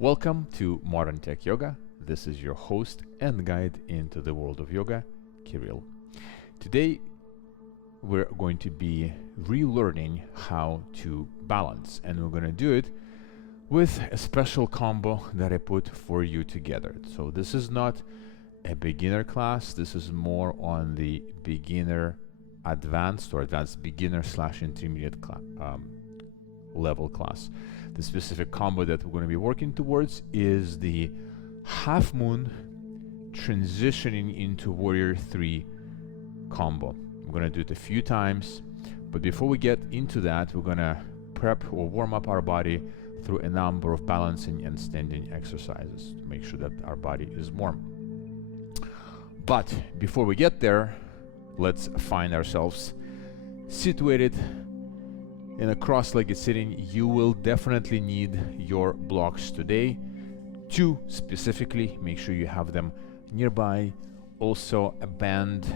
Welcome to Modern Tech Yoga. This is your host and guide into the world of yoga, Kirill. Today, we're going to be relearning how to balance, and we're going to do it with a special combo that I put for you together. So this is not a beginner class. This is more on the beginner advanced or advanced beginner / intermediate level class. The specific combo that we're going to be working towards is the half moon transitioning into Warrior 3 combo. I'm going to do it a few times, but before we get into that, we're going to prep or warm up our body through a number of balancing and standing exercises to make sure that our body is warm. But before we get there, let's find ourselves situated in a cross-legged sitting. You will definitely need your blocks today. 2 specifically, make sure you have them nearby. Also, a band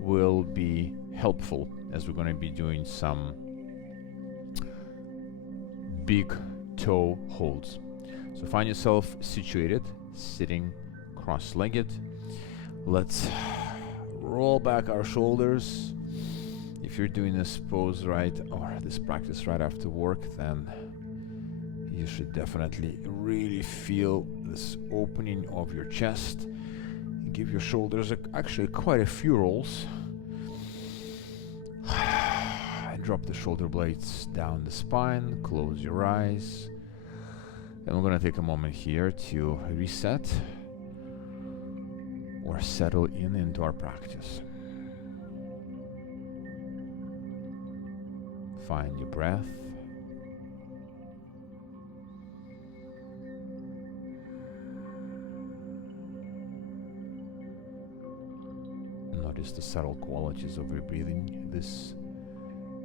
will be helpful as we're going to be doing some big toe holds. So find yourself situated, sitting cross-legged. Let's roll back our shoulders. If you're doing this pose right, or this practice right after work, then you should definitely really feel this opening of your chest. Give your shoulders actually quite a few rolls. And drop the shoulder blades down the spine, close your eyes. And we're going to take a moment here to reset or settle into our practice. Find your breath. Notice the subtle qualities of your breathing this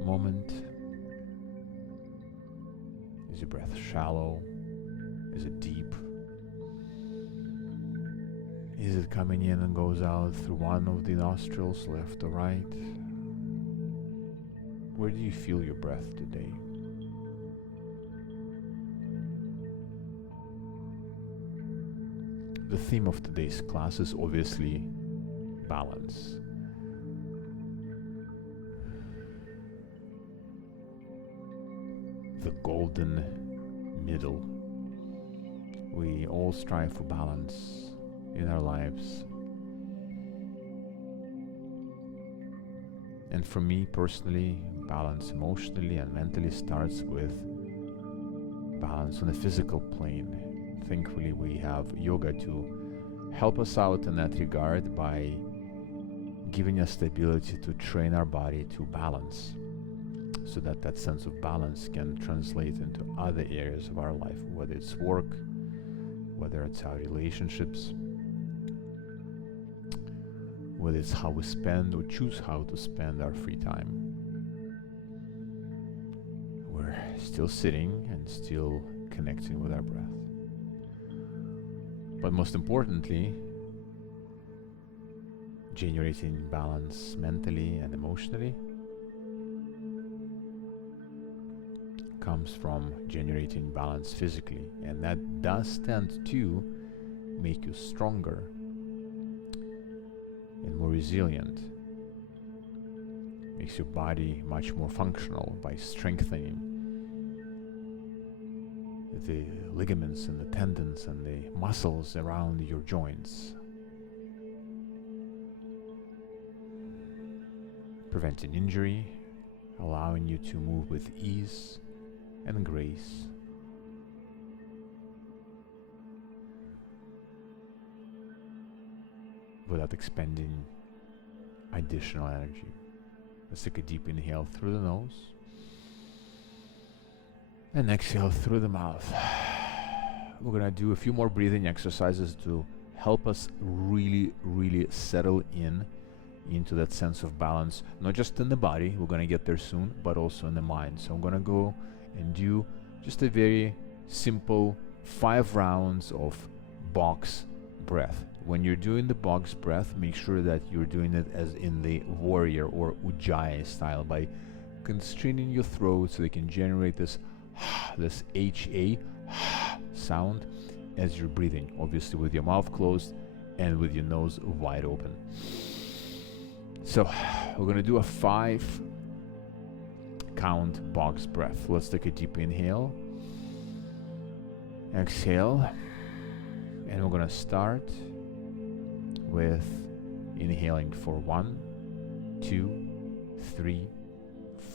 moment. Is your breath shallow? Is it deep? Is it coming in and goes out through one of the nostrils, left or right? Where do you feel your breath today? The theme of today's class is obviously balance. The golden middle. We all strive for balance in our lives. And for me personally, balance emotionally and mentally starts with balance on the physical plane. Thankfully, we have yoga to help us out in that regard by giving us the ability to train our body to balance, so that that sense of balance can translate into other areas of our life, whether it's work, whether it's our relationships, whether it's how we spend or choose how to spend our free time. We're still sitting and still connecting with our breath. But most importantly, generating balance mentally and emotionally comes from generating balance physically, and that does tend to make you stronger and more resilient. Makes your body much more functional by strengthening the ligaments and the tendons and the muscles around your joints, preventing injury, allowing you to move with ease and grace. Without expending additional energy. Let's take a deep inhale through the nose and exhale through the mouth. We're gonna do a few more breathing exercises to help us really settle into that sense of balance, not just in the body, we're gonna get there soon, but also in the mind. So I'm gonna go and do just a very simple 5 rounds of box breath. When you're doing the box breath, make sure that you're doing it as in the warrior or ujjayi style, by constraining your throat so they can generate this this HA sound as you're breathing, obviously with your mouth closed and with your nose wide open. So we're going to do a 5 count box breath. Let's take a deep inhale, exhale, and we're going to start with inhaling for 1, 2, 3,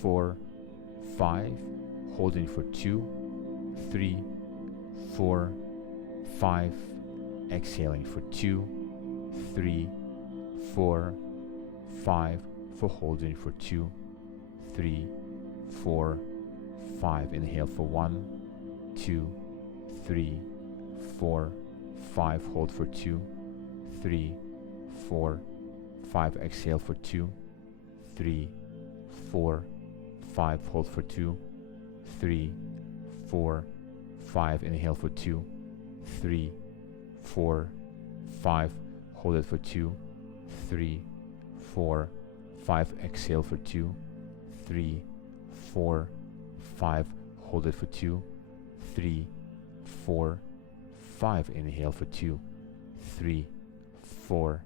4, 5, holding for 2, 3, 4, 5, exhaling for 2, 3, 4, 5, for holding for 2, 3, 4, 5. Inhale for 1, 2, 3, 4, 5, hold for 2, 3, 4, 5, exhale for 2, 3, 4, 5, hold for 2, 3, 4, 5, inhale for 2, 3, 4, 5, hold it for 2, 3, 4, 5, exhale for 2, 3, 4, 5, hold it for 2, 3, 4, 5, inhale for 2, 3, 4,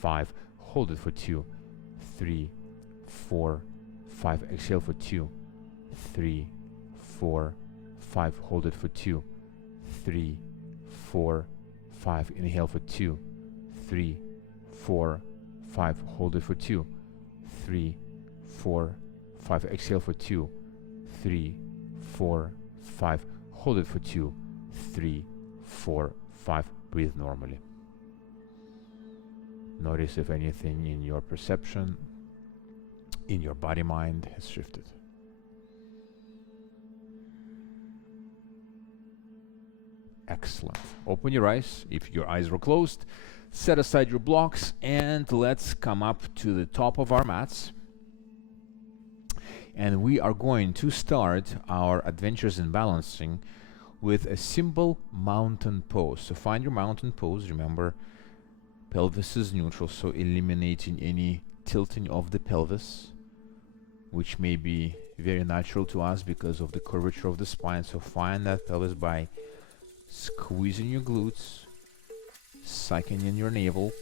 5, hold it for 2, 3, 4, 5, exhale for 2, 3, 4, 5, hold it for 2, 3, 4, 5, inhale for 2, 3, 4, 5, hold it for 2, 3, 4, 5, exhale for 2, 3, 4, 5, hold it for 2, 3, 4, 5, breathe normally. Notice if anything in your perception, in your body mind has shifted. Excellent. Open your eyes if your eyes were closed. Set aside your blocks and let's come up to the top of our mats. And we are going to start our adventures in balancing with a simple mountain pose. So find your mountain pose. Remember, pelvis is neutral, so eliminating any tilting of the pelvis, which may be very natural to us because of the curvature of the spine. So find that pelvis by squeezing your glutes, sucking in your navel,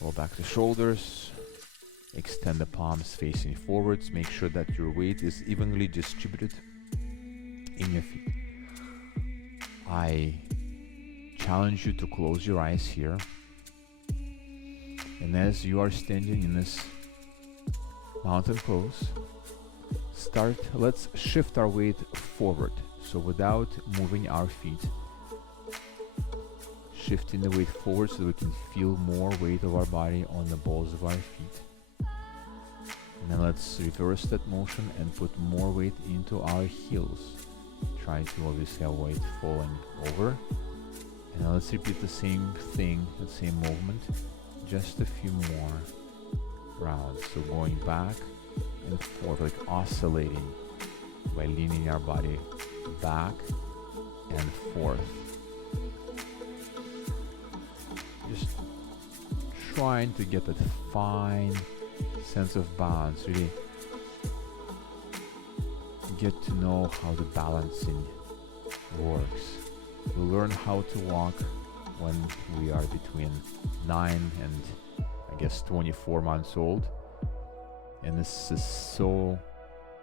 roll back the shoulders, extend the palms facing forwards. Make sure that your weight is evenly distributed in your feet. I challenge you to close your eyes here. And as you are standing in this mountain pose, let's shift our weight forward. So without moving our feet, shifting the weight forward so that we can feel more weight of our body on the balls of our feet. And then let's reverse that motion and put more weight into our heels. Try to obviously avoid falling over. And now let's repeat the same thing, the same movement, just a few more rounds. So going back and forth, like oscillating by leaning our body back and forth. Just trying to get that fine sense of balance, really get to know how the balancing works. We learn how to walk when we are between 9 and I guess 24 months old, and this is so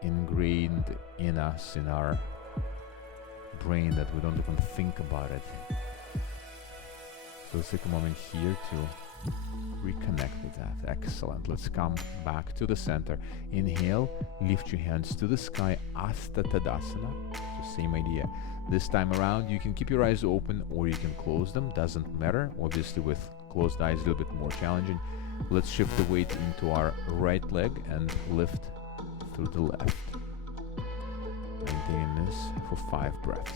ingrained in us, in our brain, that we don't even think about it. So let's take a moment here to reconnect with that. Excellent. Let's come back to the center. Inhale, lift your hands to the sky, Hasta Tadasana. So same idea. This time around, you can keep your eyes open or you can close them, doesn't matter. Obviously with closed eyes, a little bit more challenging. Let's shift the weight into our right leg and lift through the left. Maintaining this for 5 breaths.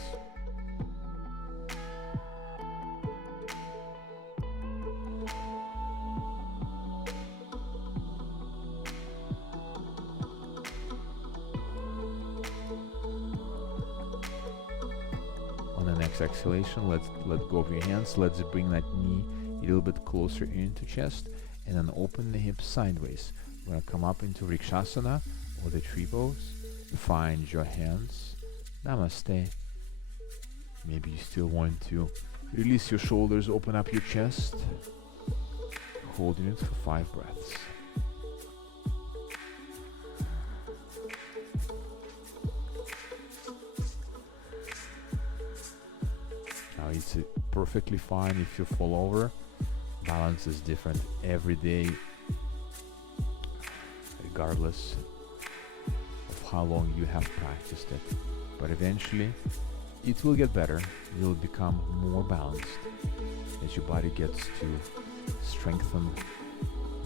On the next exhalation, let's let go of your hands. Let's bring that knee a little bit closer into chest and then open the hips sideways. We're going to come up into Vrikshasana or the tree pose. Find your hands. Namaste. Maybe you still want to release your shoulders, open up your chest, holding it for 5 breaths. Now it's perfectly fine if you fall over. Balance is different every day, regardless of how long you have practiced it. But eventually it will get better. You'll become more balanced as your body gets to strengthen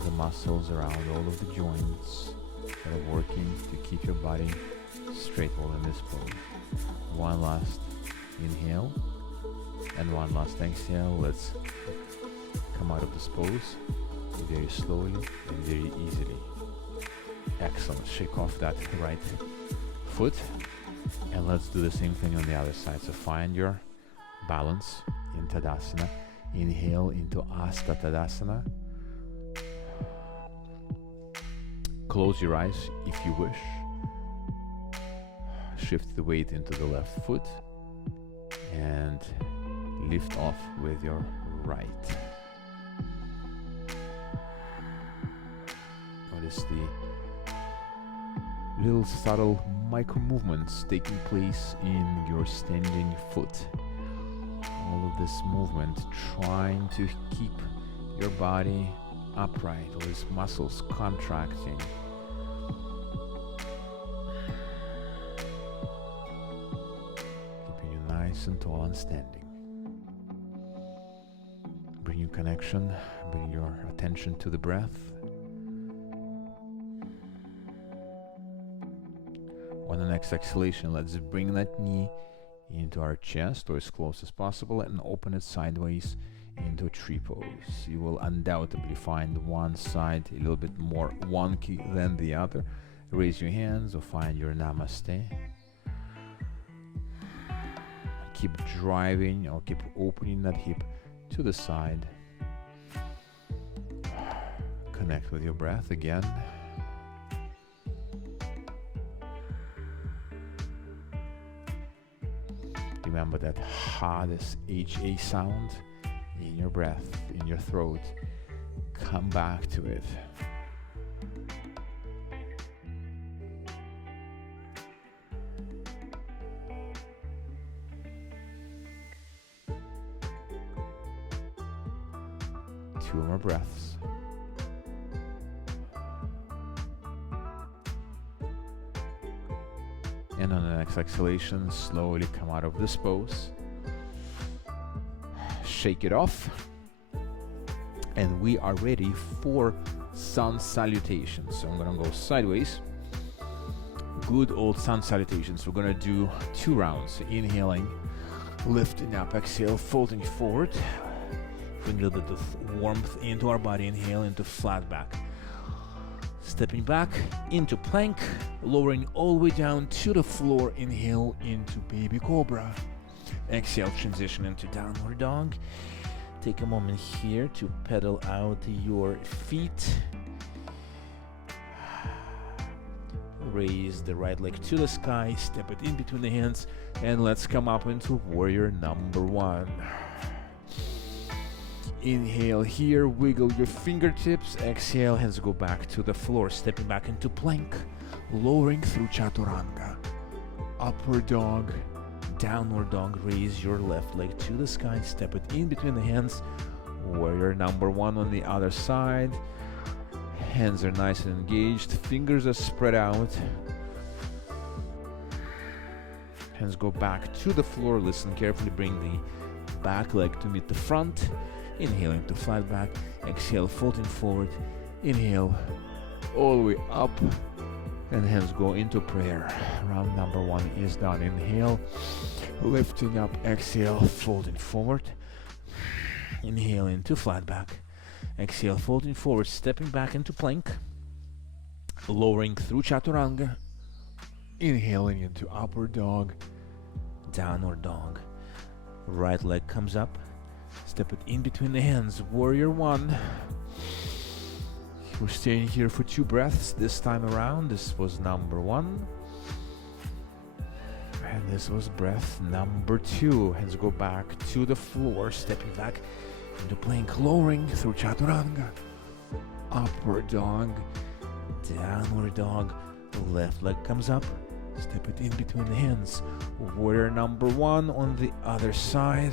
the muscles around all of the joints that are working to keep your body straight while in this pose. One last inhale and one last exhale. Let's come out of this pose very slowly and very easily. Excellent. Shake off that right foot, and let's do the same thing on the other side. So find your balance in Tadasana. Inhale into Asta Tadasana. Close your eyes if you wish. Shift the weight into the left foot and lift off with your right. Notice the little subtle micro movements taking place in your standing foot. All of this movement trying to keep your body upright, all these muscles contracting. Keeping you nice and tall and standing. Bring your connection, bring your attention to the breath. On the next exhalation, let's bring that knee into our chest or as close as possible and open it sideways into a tree pose. You will undoubtedly find one side a little bit more wonky than the other. Raise your hands or find your namaste. Keep driving or keep opening that hip to the side. Connect with your breath again. Remember that hardest HA sound in your breath, in your throat. Come back to it. Two more breaths. And on the next exhalation, slowly come out of this pose. Shake it off. And we are ready for sun salutations. So I'm gonna go sideways. Good old sun salutations. We're gonna do 2 rounds. Inhaling, lifting up, exhale, folding forward. Bring a little bit of warmth into our body. Inhale into flat back. Stepping back into plank, lowering all the way down to the floor. Inhale into baby cobra. Exhale, transition into downward dog. Take a moment here to pedal out your feet. Raise the right leg to the sky, step it in between the hands, and let's come up into warrior number 1. Inhale here, wiggle your fingertips. Exhale, hands go back to the floor, stepping back into plank, lowering through chaturanga. Upward dog, downward dog. Raise your left leg to the sky, step it in between the hands. Warrior number 1 on the other side. Hands are nice and engaged, fingers are spread out. Hands go back to the floor. Listen carefully, bring the back leg to meet the front. Inhaling to flat back, exhale, folding forward. Inhale, all the way up, and hands go into prayer. Round number 1 is done. Inhale, lifting up, exhale, folding forward. Inhale into flat back, exhale, folding forward, stepping back into plank, lowering through chaturanga. Inhaling into upward dog, downward dog. Right leg comes up. Step it in between the hands. Warrior 1. We're staying here for 2 breaths this time around. This was number 1. And this was breath number 2. Hands go back to the floor, stepping back into plank, lowering through chaturanga. Upward dog, downward dog. The left leg comes up, step it in between the hands. Warrior number 1 on the other side.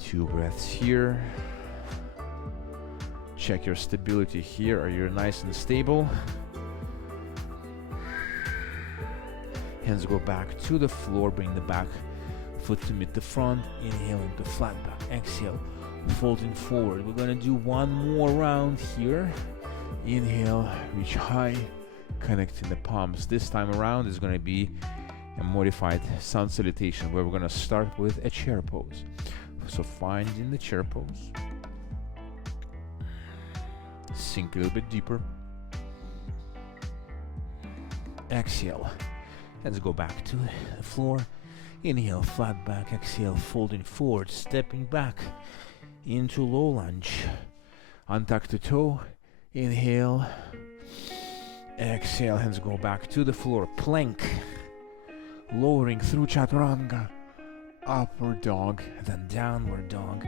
2 breaths here. Check your stability here. Are you nice and stable? Hands go back to the floor. Bring the back foot to meet the front. Inhale into flat back. Exhale, folding forward. We're gonna do one more round here. Inhale, reach high, connecting the palms. This time around is gonna be a modified sun salutation where we're gonna start with a chair pose. So find in the chair pose. Sink a little bit deeper. Exhale. Hands go back to the floor. Inhale, flat back. Exhale, folding forward, stepping back into low lunge. Untuck the toe. Inhale. Exhale, hands go back to the floor. Plank. Lowering through chaturanga. Upward dog, then downward dog.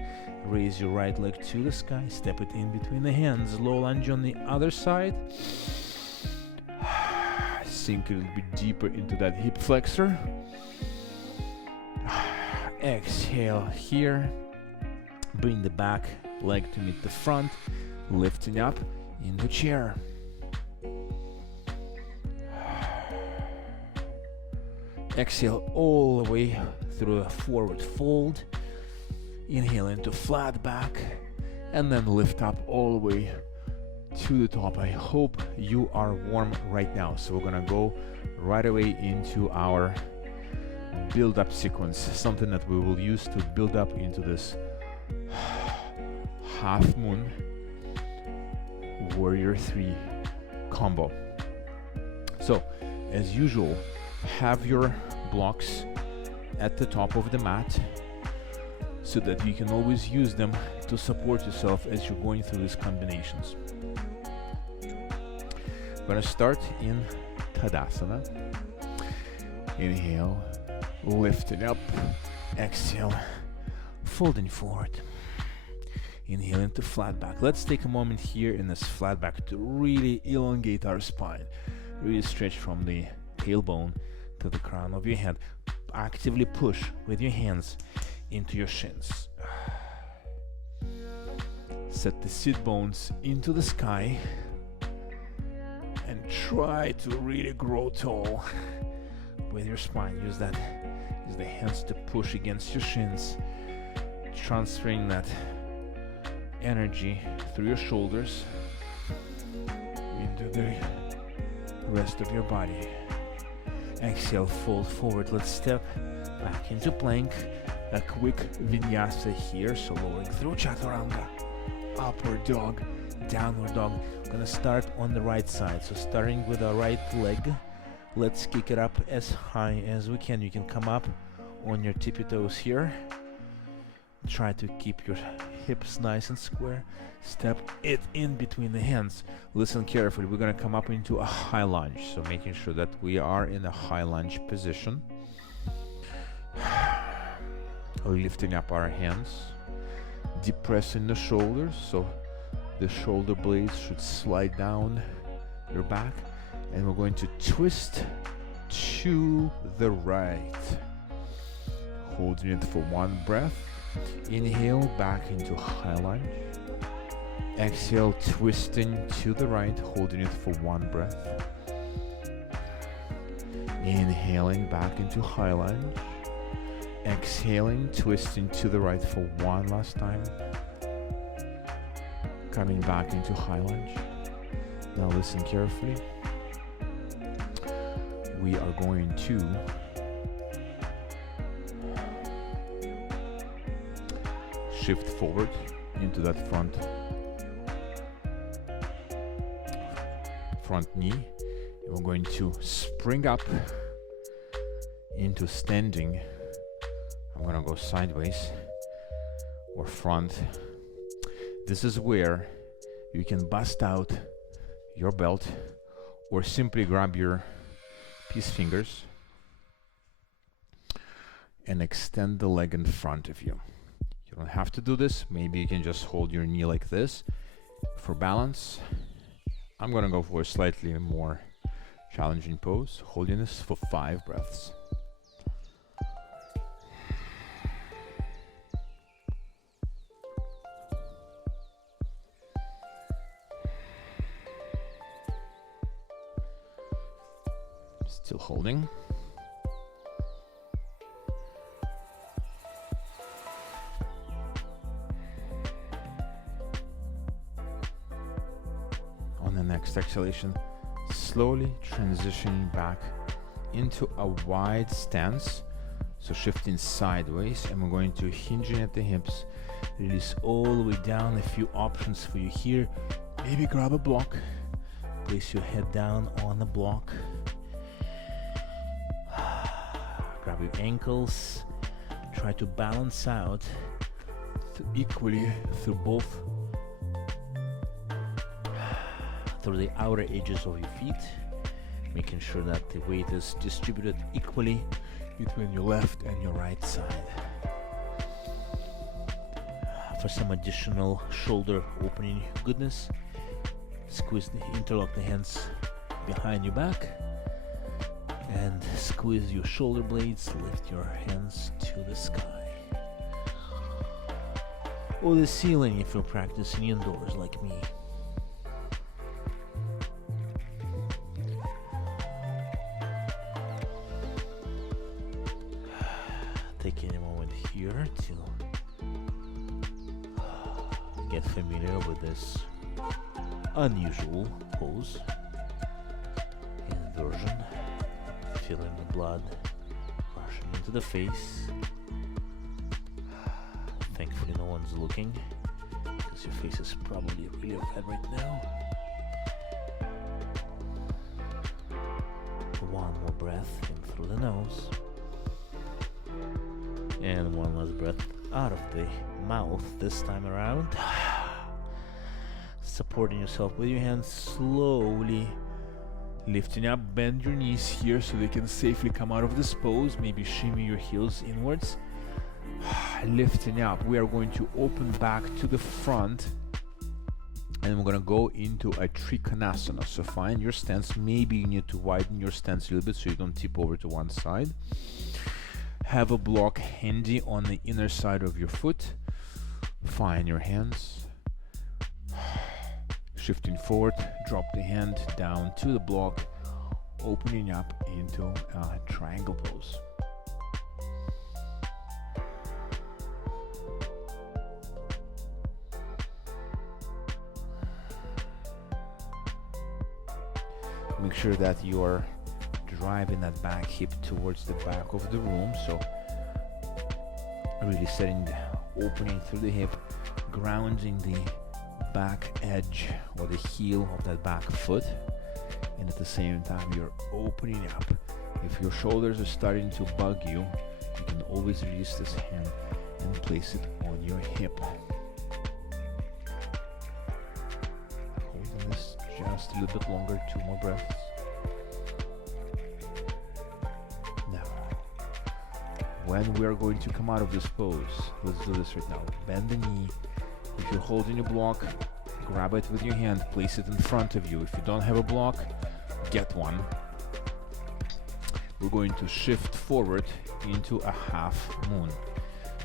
Raise your right leg to the sky. Step it in between the hands. Low lunge on the other side. Sink a little bit deeper into that hip flexor. Exhale here. Bring the back leg to meet the front. Lifting up into chair. Exhale all the way through a forward fold. Inhale into flat back. And then lift up all the way to the top. I hope you are warm right now. So we're gonna go right away into our build-up sequence, something that we will use to build up into this half moon warrior 3 combo. So as usual, have your blocks at the top of the mat so that you can always use them to support yourself as you're going through these combinations. We're gonna start in Tadasana. Inhale, lifting up. Exhale, folding forward. Inhale into flat back. Let's take a moment here in this flat back to really elongate our spine. Really stretch from the tailbone to the crown of your head. Actively push with your hands into your shins. Set the sit bones into the sky and try to really grow tall with your spine. Use the hands to push against your shins, transferring that energy through your shoulders into the rest of your body. Exhale, fold forward. Let's step back into plank. A quick vinyasa here, so lowering through chaturanga. Upward dog, downward dog. We're gonna start on the right side. So starting with our right leg, let's kick it up as high as we can. You can come up on your tippy toes here. Try to keep your hips nice and square. Step it in between the hands. Listen carefully. We're gonna come up into a high lunge. So making sure that we are in a high lunge position. Lifting up our hands. Depressing the shoulders. So the shoulder blades should slide down your back. And we're going to twist to the right. Holding it for one breath. Inhale, back into high lunge. Exhale, twisting to the right, holding it for one breath. Inhaling back into high lunge. Exhaling, twisting to the right for one last time. Coming back into high lunge. Now listen carefully. We are going to shift forward into that front knee. And we're going to spring up into standing. I'm gonna go sideways or front. This is where you can bust out your belt or simply grab your peace fingers and extend the leg in front of you. You don't have to do this. Maybe you can just hold your knee like this for balance. I'm gonna go for a slightly more challenging pose, holding this for 5 breaths. Still holding. On the next exhalation, slowly transitioning back into a wide stance. So shifting sideways, and we're going to hinging at the hips. Release all the way down. A few options for you here. Maybe grab a block. Place your head down on the block. Grab your ankles. Try to balance out equally through both, through the outer edges of your feet, making sure that the weight is distributed equally between your left and your right side. For some additional shoulder opening goodness, interlock the hands behind your back and squeeze your shoulder blades. Lift your hands to the sky or the ceiling if you're practicing indoors like me. Taking a moment here to get familiar with this unusual pose. Inversion, feeling the blood rushing into the face. Thankfully no one's looking, because your face is probably really red right now. One more breath in through the nose. And one last breath out of the mouth this time around. Supporting yourself with your hands, slowly lifting up. Bend your knees here so they can safely come out of this pose. Maybe shimmy your heels inwards. Lifting up. We are going to open back to the front, and we're going to go into a Trikonasana. So find your stance. Maybe you need to widen your stance a little bit so you don't tip over to one side. Have a block handy on the inner side of your foot. Find your hands. Shifting forward, drop the hand down to the block, opening up into a triangle pose. Make sure that you are driving that back hip towards the back of the room, so really setting the opening through the hip, grounding the back edge or the heel of that back foot, and at the same time you're opening up. If your shoulders are starting to bug you, you can always release this hand and place it on your hip. Holding this just a little bit longer, 2 more breaths. When we are going to come out of this pose, let's do this right now. Bend the knee. If you're holding a block, grab it with your hand, place it in front of you. If you don't have a block, get one. We're going to shift forward into a half moon.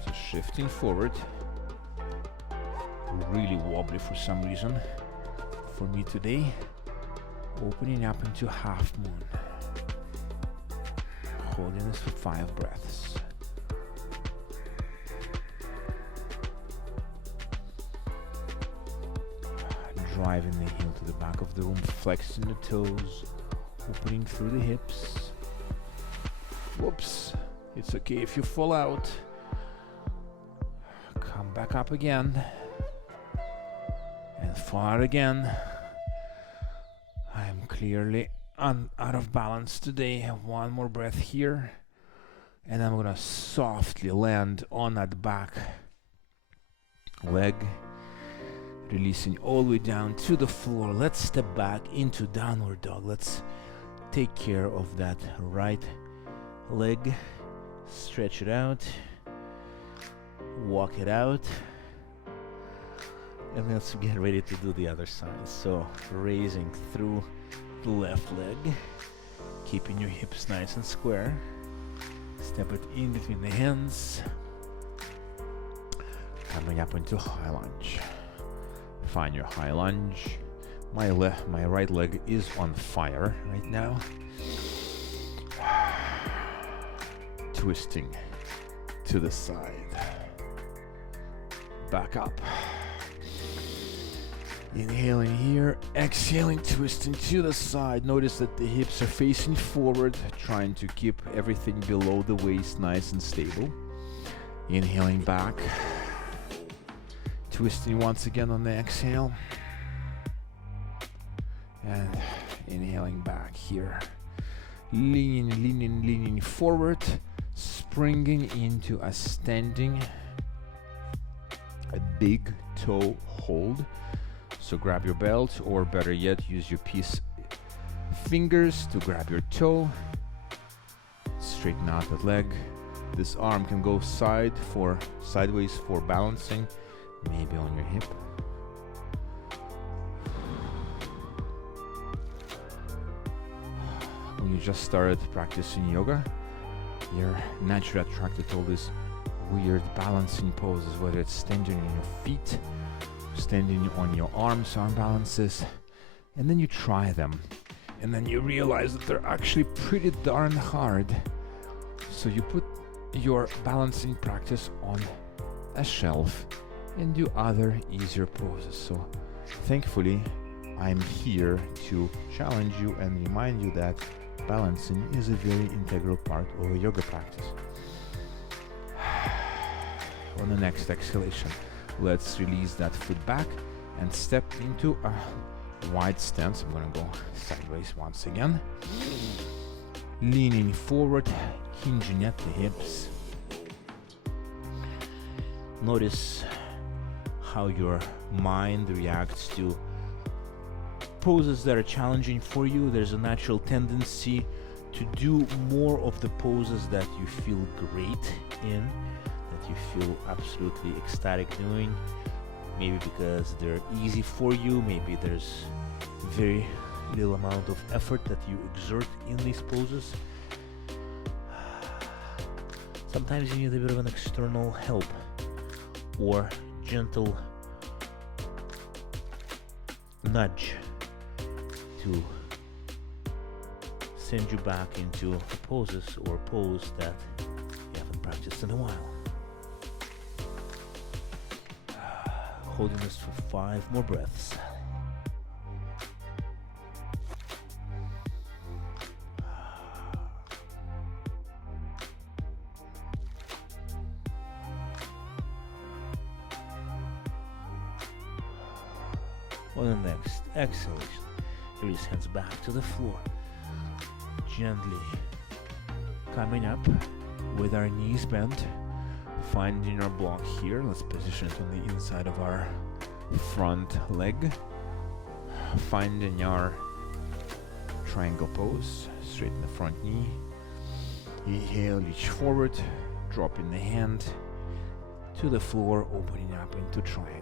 So shifting forward, really wobbly for some reason for me today. Opening up into half moon. Holding this for 5 breaths. Driving the heel to the back of the room, flexing the toes, opening through the hips. Whoops, it's okay if you fall out. Come back up again. And fall out again. I am clearly out of balance today. One more breath here. And I'm gonna softly land on that back leg. Releasing all the way down to the floor. Let's step back into downward dog. Let's take care of that right leg. Stretch it out, walk it out, and let's get ready to do the other side. So raising through the left leg, keeping your hips nice and square. Step it in between the hands, coming up into high lunge. Find your high lunge. My right leg is on fire right now. Twisting to the side. Back up. Inhaling here, exhaling, twisting to the side. Notice that the hips are facing forward, trying to keep everything below the waist nice and stable. Inhaling back. Twisting once again on the exhale. And inhaling back here. Leaning forward. Springing into a standing, a big toe hold. So grab your belt, or better yet, use your fingers to grab your toe. Straighten out that leg. This arm can go sideways for balancing, maybe on your hip. When you just started practicing yoga, you're naturally attracted to all these weird balancing poses, whether it's standing on your feet, standing on your arm balances, and then you try them, and then you realize that they're actually pretty darn hard. So you put your balancing practice on a shelf and do other easier poses. So thankfully, I'm here to challenge you and remind you that balancing is a very integral part of a yoga practice. On the next exhalation, let's release that foot back and step into a wide stance. I'm going to go sideways once again. Leaning forward, hinging at the hips. Notice how your mind reacts to poses that are challenging for you. There's a natural tendency to do more of the poses that you feel great in, that you feel absolutely ecstatic doing. Maybe because they're easy for you, maybe there's very little amount of effort that you exert in these poses. Sometimes you need a bit of an external help or gentle nudge to send you back into poses or pose that you haven't practiced in a while. Holding this for 5 more breaths. On the next exhalation, release hands back to the floor. Gently coming up with our knees bent, finding our block here. Let's position it on the inside of our front leg. Finding our triangle pose, straighten the front knee. Inhale, reach forward, dropping the hand to the floor, opening up into triangle.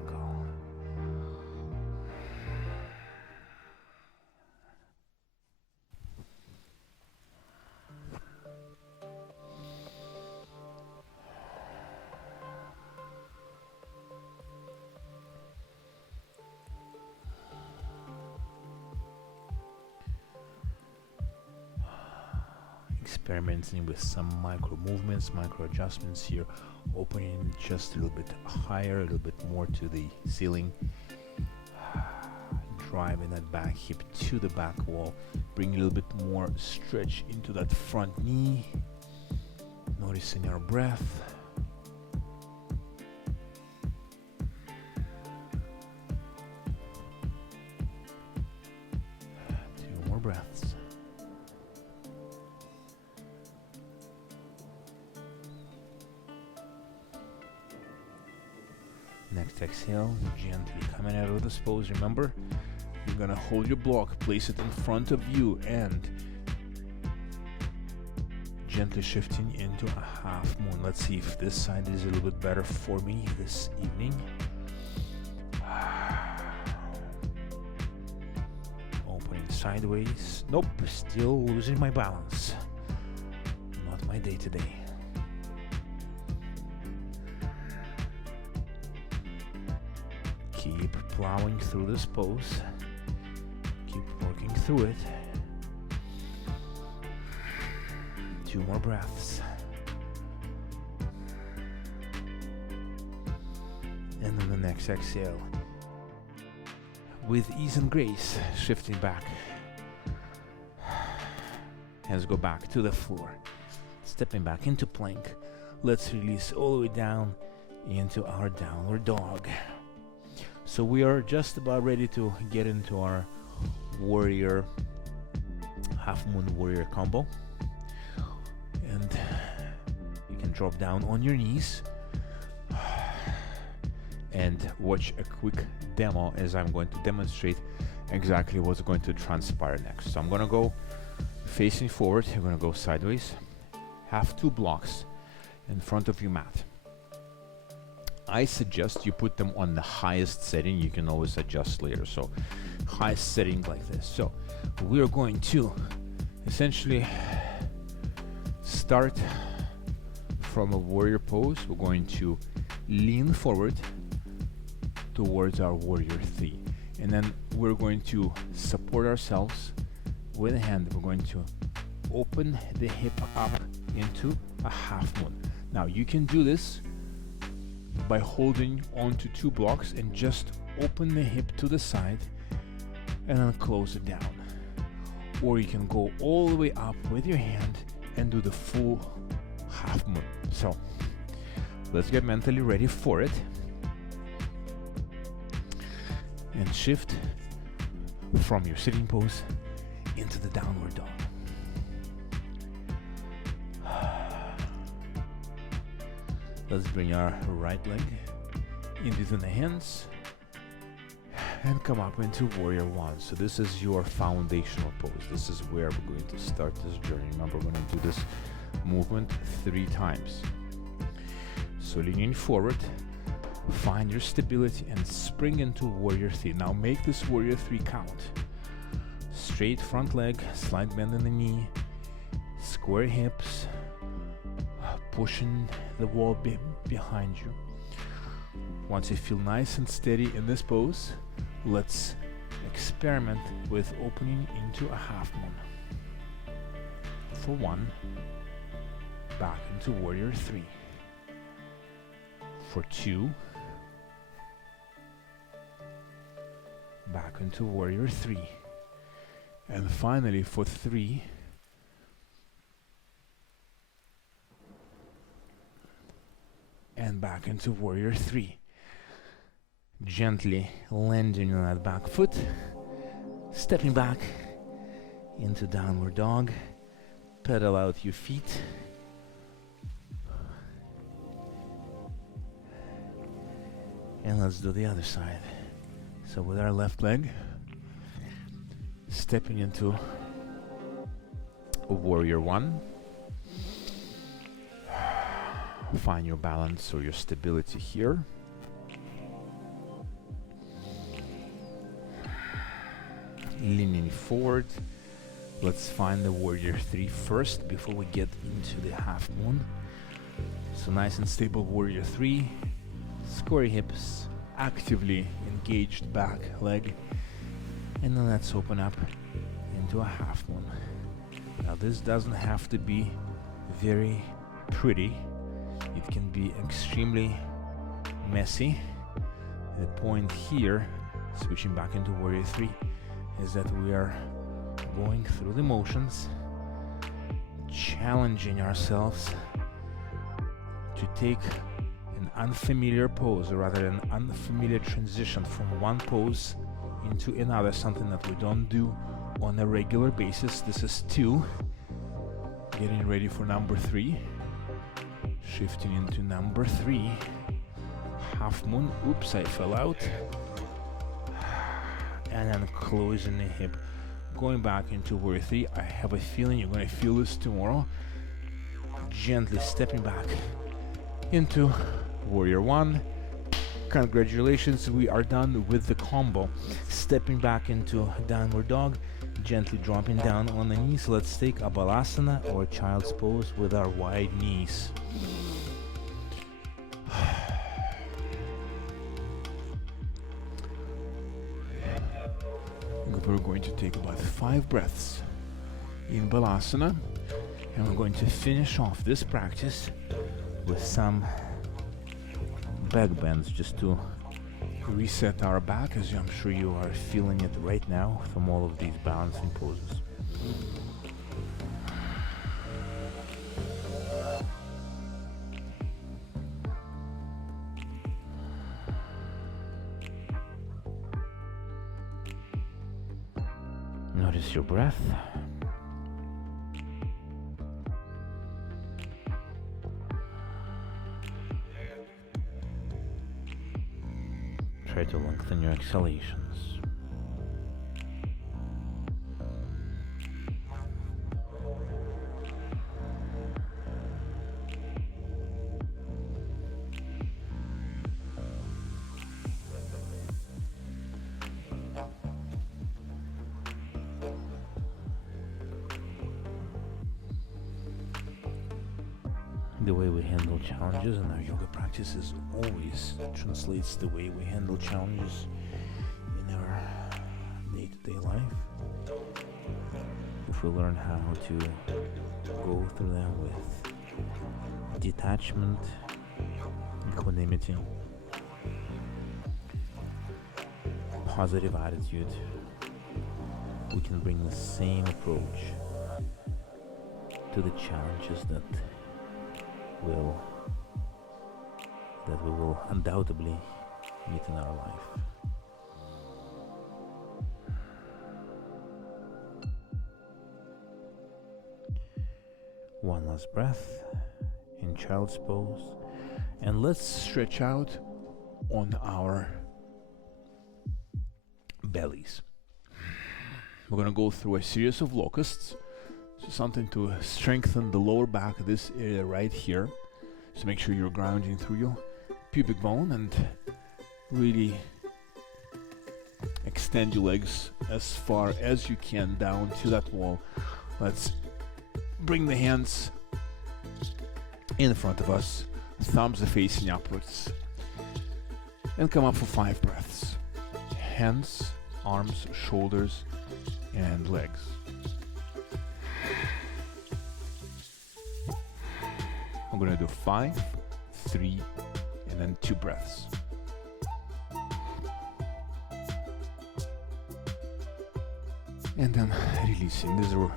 Experimenting with some micro movements, micro adjustments here, opening just a little bit higher, a little bit more to the ceiling, driving that back hip to the back wall, bring a little bit more stretch into that front knee, noticing our breath. 2 more breaths. Next exhale, gently coming out of this pose. Remember, you're gonna hold your block, place it in front of you, and gently shifting into a half moon. Let's see if this side is a little bit better for me this evening. Opening sideways. Nope, still losing my balance. Not my day today. Keep plowing through this pose. Keep working through it. 2 more breaths. And then the next exhale. With ease and grace, shifting back. Hands go back to the floor. Stepping back into plank. Let's release all the way down into our downward dog. So we are just about ready to get into our warrior, half moon warrior combo. And you can drop down on your knees and watch a quick demo as I'm going to demonstrate exactly what's going to transpire next. So I'm going to go facing forward. You're going to go sideways. Have 2 blocks in front of your mat. I suggest you put them on the highest setting. You can always adjust later. So highest setting like this. So we are going to essentially start from a warrior pose. We're going to lean forward towards our warrior 3. And then we're going to support ourselves with a hand. We're going to open the hip up into a half moon. Now you can do this by holding onto 2 blocks and just open the hip to the side and then close it down. Or you can go all the way up with your hand and do the full half moon. So let's get mentally ready for it. And shift from your sitting pose into the downward dog. Let's bring our right leg in between the hands and come up into warrior 1. So this is your foundational pose. This is where we're going to start this journey. Remember, we're going to do this movement 3 times. So leaning forward, find your stability and spring into warrior 3. Now make this warrior 3 count. Straight front leg, slight bend in the knee, square hips, pushing the wall behind you. Once you feel nice and steady in this pose, let's experiment with opening into a half moon. For 1, back into warrior 3. For 2, back into warrior 3. And finally for 3, and back into warrior 3. Gently landing on that back foot, stepping back into downward dog, pedal out your feet, and let's do the other side. So with our left leg, stepping into a warrior 1. Find your balance or your stability here. Leaning forward. Let's find the warrior 3 first before we get into the half moon. So nice and stable warrior 3. Square hips, actively engaged back leg. And then let's open up into a half moon. Now this doesn't have to be very pretty. It can be extremely messy. The point here, switching back into warrior 3, is that we are going through the motions, challenging ourselves to take an unfamiliar pose, or rather an unfamiliar transition from one pose into another, something that we don't do on a regular basis. This is 2. Getting ready for number 3. Shifting into number 3. Half moon. Oops, I fell out. And then closing the hip. Going back into warrior 3. I have a feeling you're going to feel this tomorrow. gently stepping back into Warrior One. Congratulations, we are done with the combo. Stepping back into Downward Dog, gently dropping down on the knees. Let's take a Balasana or Child's Pose with our wide knees. We're going to take about 5 breaths in Balasana, and we're going to finish off this practice with some back bends just to reset our back, as I'm sure you are feeling it right now from all of these balancing poses. Notice your breath. Try to lengthen your exhalations. The way we handle challenges in our yoga practices always translates the way we handle challenges in our day-to-day life. If we learn how to go through them with detachment, equanimity, positive attitude, we can bring the same approach to the challenges that we will undoubtedly meet in our life. One last breath in Child's Pose, and let's stretch out on our bellies. We're gonna go through a series of locusts. So something to strengthen the lower back, this area right here. So make sure you're grounding through your pubic bone and really extend your legs as far as you can down to that wall. Let's bring the hands in front of us, thumbs are facing upwards, and come up for 5 breaths. Hands, arms, shoulders, and legs. I'm gonna do 5, 3, and then 2 breaths. And then releasing. These are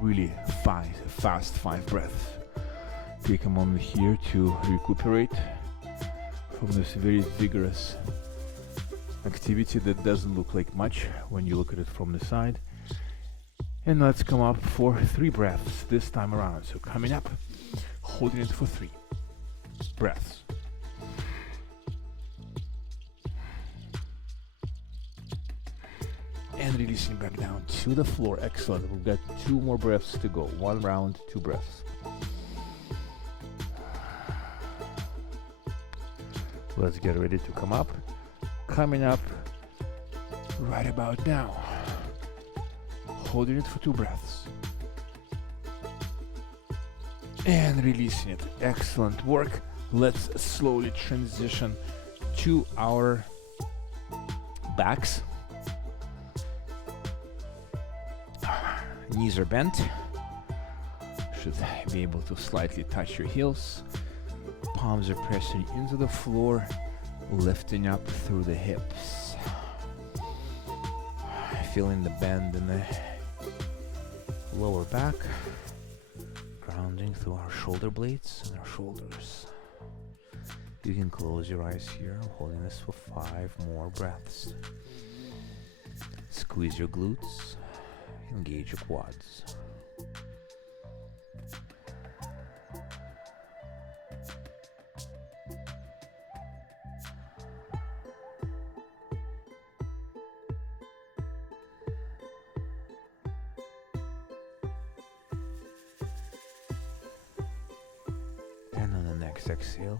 really fast 5 breaths. Take a moment here to recuperate from this very vigorous activity that doesn't look like much when you look at it from the side. And let's come up for 3 breaths this time around. So coming up, holding it for 3 breaths. And releasing back down to the floor. Excellent. We've got 2 more breaths to go. 1 round, 2 breaths. Let's get ready to come up. Coming up right about now. Holding it for 2 breaths. And releasing it. Excellent work. Let's slowly transition to our backs. Knees are bent. Should be able to slightly touch your heels. Palms are pressing into the floor, lifting up through the hips. Feeling the bend in the lower back. Grounding through our shoulder blades and our shoulders. You can close your eyes here, holding this for 5 more breaths. Squeeze your glutes, engage your quads. next exhale,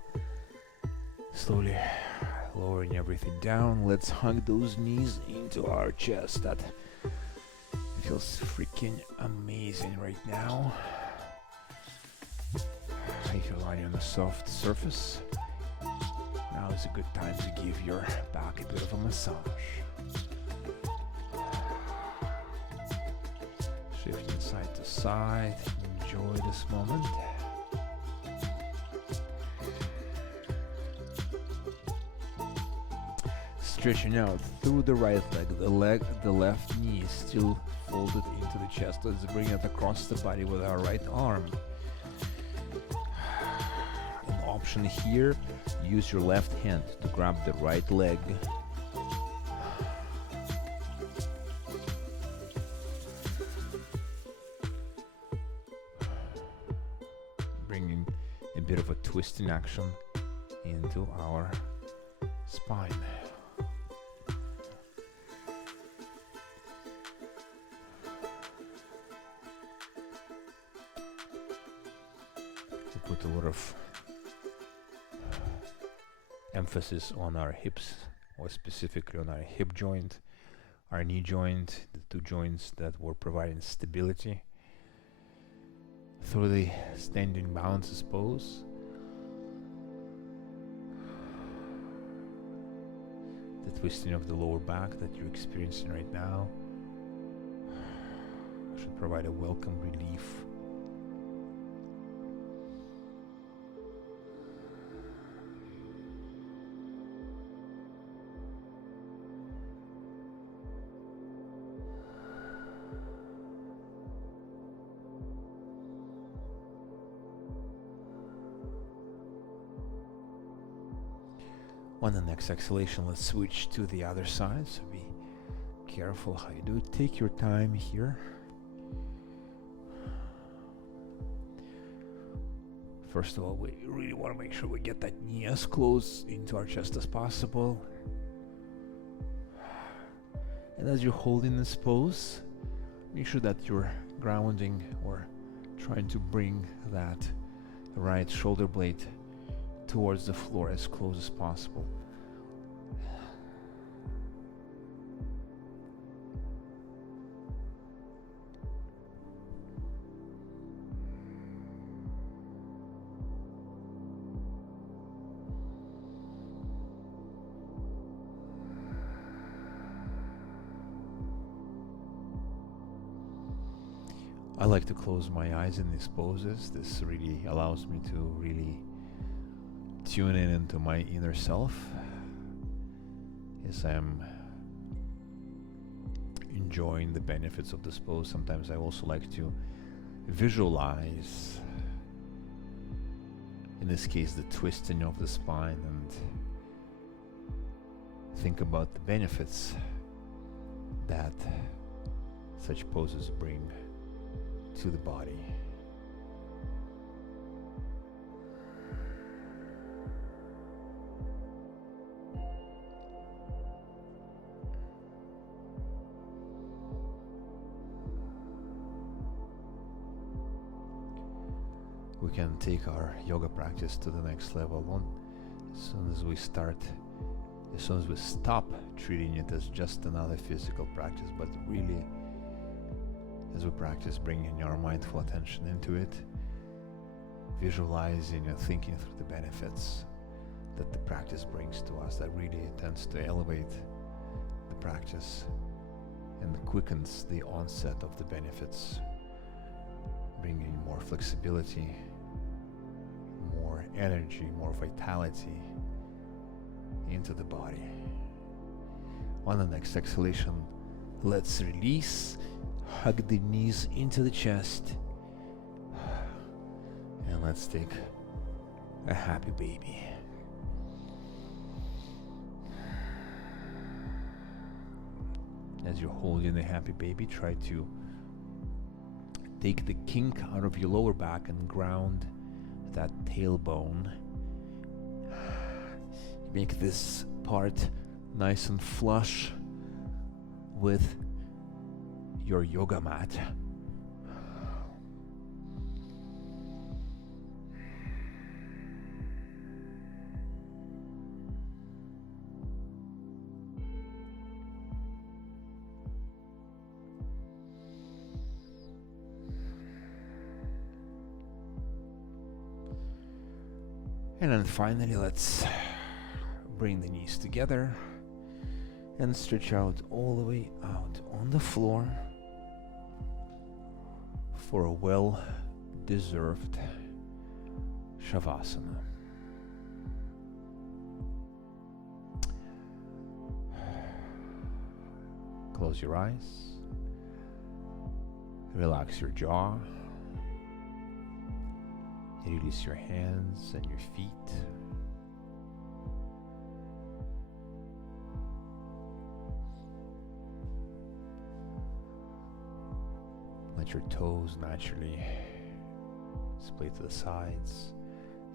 slowly lowering everything down. Let's hug those knees into our chest. That feels freaking amazing right now. If you're lying on a soft surface, now is a good time to give your back a bit of a massage. Shifting side to side. Enjoy this moment. Stretching out through the right leg, the left knee is still folded into the chest. Let's bring it across the body with our right arm. An option here, use your left hand to grab the right leg. Bringing a bit of a twisting action into our spine. Put a lot of emphasis on our hips, or specifically on our hip joint, our knee joint, the two joints that were providing stability through the standing balances pose. The twisting of the lower back that you're experiencing right now should provide a welcome relief. On the next exhalation, let's switch to the other side, so be careful how you do it. Take your time here. First of all, we really want to make sure we get that knee as close into our chest as possible. And as you're holding this pose, make sure that you're grounding or trying to bring that right shoulder blade towards the floor as close as possible. I like to close my eyes in these poses. This really allows me to really tune in into my inner self as I'm enjoying the benefits of this pose. Sometimes I also like to visualize, in this case, the twisting of the spine, and think about the benefits that such poses bring to the body. We can take our yoga practice to the next level. As soon as we stop treating it as just another physical practice, but really, as we practice bringing our mindful attention into it, visualizing and thinking through the benefits that the practice brings to us, that really tends to elevate the practice and quickens the onset of the benefits, bringing more flexibility, more energy, more vitality into the body. On the next exhalation, let's release, hug the knees into the chest, and let's take a happy baby. As you're holding the happy baby, try to take the kink out of your lower back and ground that tailbone. Make this part nice and flush with your yoga mat. And then finally, let's bring the knees together and stretch out all the way out on the floor for a well-deserved Shavasana. Close your eyes. Relax your jaw. Release your hands and your feet. Let your toes naturally split to the sides.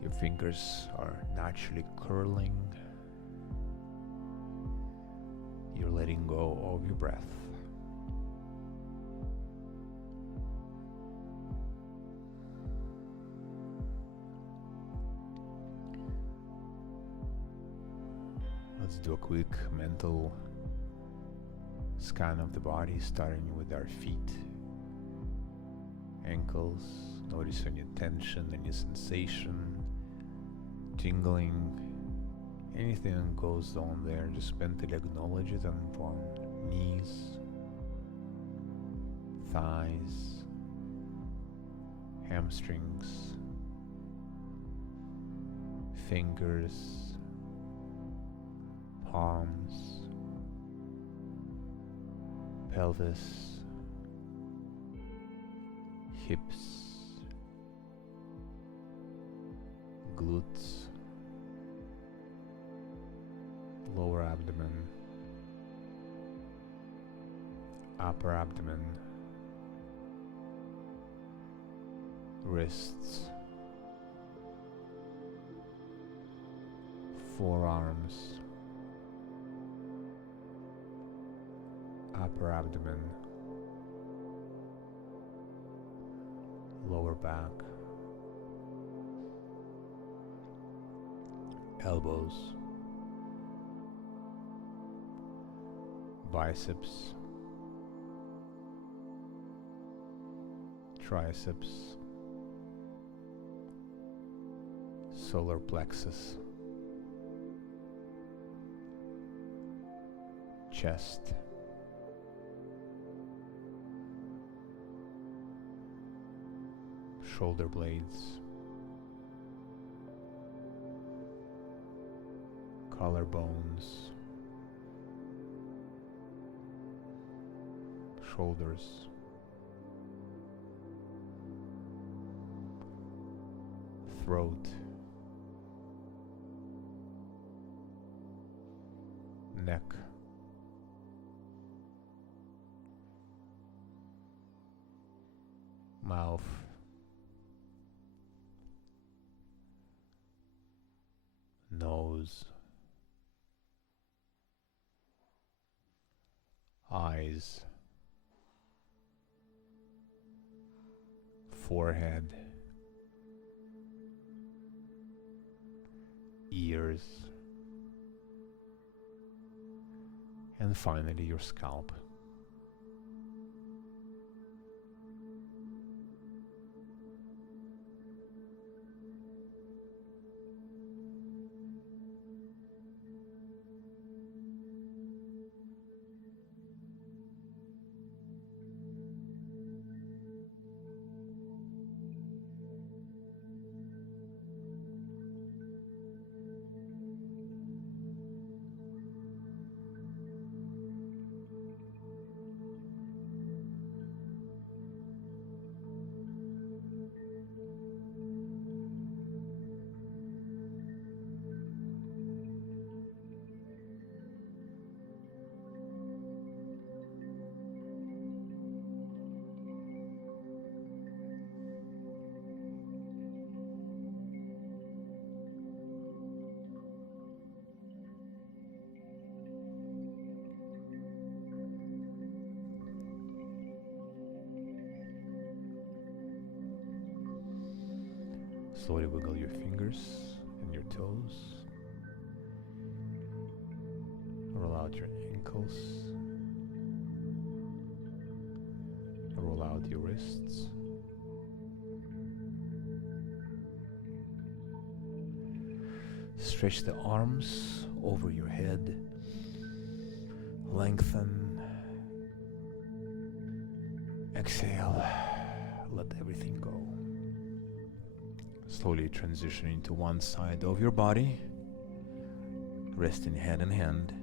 Your fingers are naturally curling. You're letting go of your breath. Let's do a quick mental scan of the body, starting with our feet, ankles. Notice any tension, any sensation, tingling, anything that goes on there. Just mentally acknowledge it and move on. Knees, thighs, hamstrings, fingers, palms, pelvis, hips, glutes, lower abdomen, upper abdomen, wrists, forearms, upper abdomen, lower back, elbows, biceps, triceps, solar plexus, chest, shoulder blades, collarbones, shoulders, throat, neck, mouth, nose, eyes, forehead, ears, and finally your scalp. Slowly wiggle your fingers and your toes. Roll out your ankles. Roll out your wrists. Stretch the arms over your head. Lengthen. Exhale. Let everything go. Slowly transitioning to one side of your body. Resting head and hand.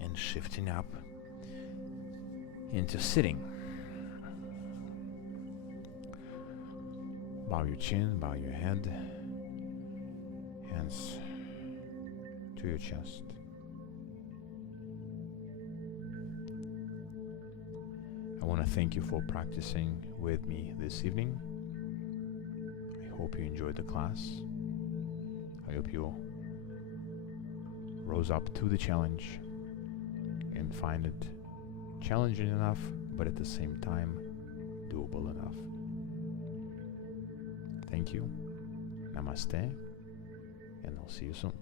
And shifting up into sitting. Bow your chin, bow your head. Hands to your chest. I want to thank you for practicing with me this evening. I hope you enjoyed the class. I hope you rose up to the challenge and find it challenging enough, but at the same time doable enough. Thank you. Namaste, and I'll see you soon.